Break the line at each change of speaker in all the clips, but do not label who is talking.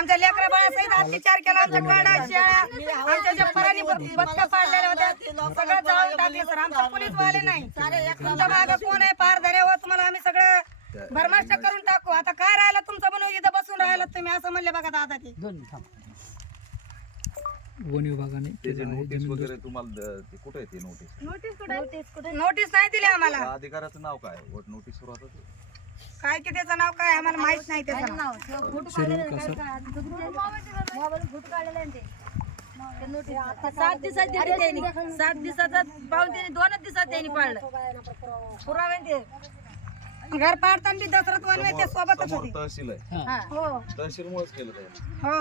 आमच्या लेकरा बाळासहित अत्याचार केला आमच्या काडा शेळ्या आमच्या ज्या परांनी बचका पाडलेल्या होत्या सगळं जाळून टाकले सर. आमचं पोलीस वाले नाही. तुमच्या मागं कोण आहे? पार धऱ्यावर तुम्हाला आम्ही सगळं भरमाष्ट करून टाकू. आता काय राहिलं तुमचं म्हणून इथं बसून राहिलं तुम्ही? असं म्हणले बघा दादा ते.
वन विभागाने
त्याचे नोटीस वगैरे तुम्हाला द- ते कुठे आहे ते नोटीस
नोटीस नाही दिली आम्हाला.
त्या अधिकाऱ्याचं नाव काय? वोट नोटीसवर होतं? ते?
काय की त्याचं नाव काय आम्हाला माहीत नाही त्याचं नाव.
सात दिवसात दिली त्यांनी. सात दिवसाचा पाहून त्यांनी दोनच दिवसात त्यांनी पाळलं. पुरावे ते.
घर पाडताना बी दसरथ वनवे ते सोबतच होते.
तहसील आहे
हा.
हो.
तहसीलमुळेच केलं
हो.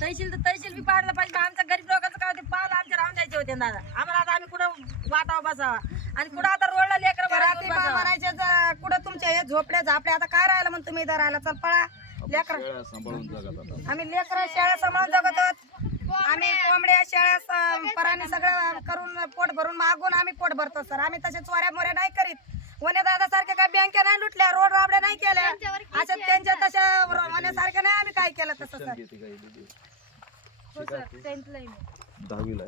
तहसील तर तहसील बी पाडलं पाहिजे आमच्या गरीब लोकांचं काय होते? पाल आमच्या राहून द्यायचे होते दादा आम्हाला आता आम्ही कुठं वाटावं बसावा? आणि कुठं आता रोडला लेकर
तर रात्री बा म्हणायचे ज- कुठं तुमच्या हे झोपड्या झापड्या आता काय राहिलं म्हणून तुम्ही इथं राहिला चल पळा. लेकर. आम्ही लेकर शाळा सांभाळून जगत आहोत. आम्ही कोंबड्या शाळा स- पराने सगळं करून पोट भरून मागून आम्ही पोट भरतो सर. आम्ही तसे चोऱ्या मोऱ्या नाही करीत. वने दादा सारख्या काय बँके नाही लुटल्या रोड राबड्या नाही केल्या. अशा त्यांच्या तशा वण्यासारख्या नाही आम्ही काय केलं तसं सर.
दिली दहावीला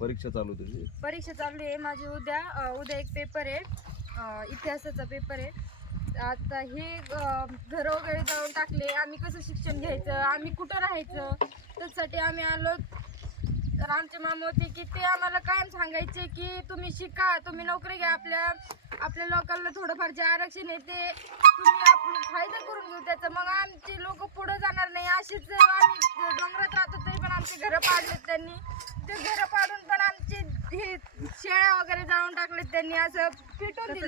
परीक्षा चालू त्याची
परीक्षा चालू आहे. माझी उद्या उद्या एक पेपर आहे. इतिहासाचा पेपर आहे. आता हे घरं वगैरे जाऊन टाकले. आम्ही कसं शिक्षण घ्यायचं? आम्ही कुठं राहायचं? त्यासाठी आम्ही आलो. तर आमचे मामा होते की ते आम्हाला कायम सांगायचे की तुम्ही शिका तुम्ही नोकरी घ्या आपल्या आपल्या लोकांना थोडंफार जे आरक्षण आहे ते तुम्ही आपलं फायदा करून घेऊ त्याचा. मग आमचे लोक पुढे जाणार नाही. अशीच आम्ही डोंगरात राहतो तरी पण आमची घरं पाडलेत त्यांनी. ते घरं पाडून पण आमचे हे शेळ्या वगैरे जाळून टाकलेत त्यांनी. असं पेटून दिलं.